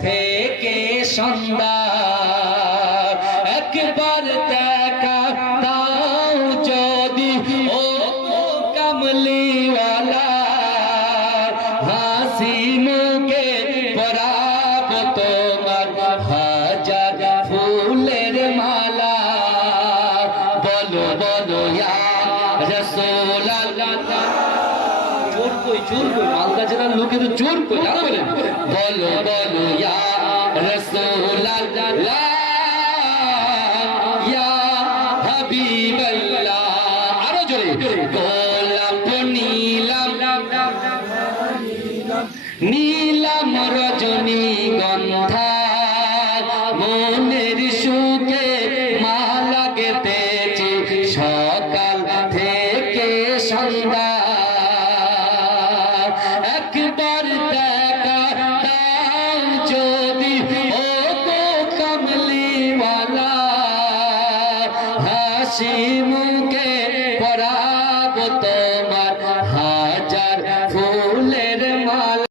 থেকে সন্ধ্যা একবার দেখা দাও যদি ও কামলিওয়ালা হাসি মুখে পরাব তোমার হাজার ফুলের মালা বলো বলো ইয়া রাসূলুল্লাহ জোর কই মালদা জেলার লোকে তো জোর কই জানা বলেন বলো বলো ইয়া রাসূলুল্লাহ ইয়া হাবিবাল্লাহ আরো জোরে গোলাপ নীলাম নীলাম রজনীগন্ধা মনের সুখে মালা গেঁথেছি সকাল থেকে সন্ধ্যা একবার দেখা দাও যদি ও গো কামলিওয়ালা হাসি মুখে পরাব তোমার হাজার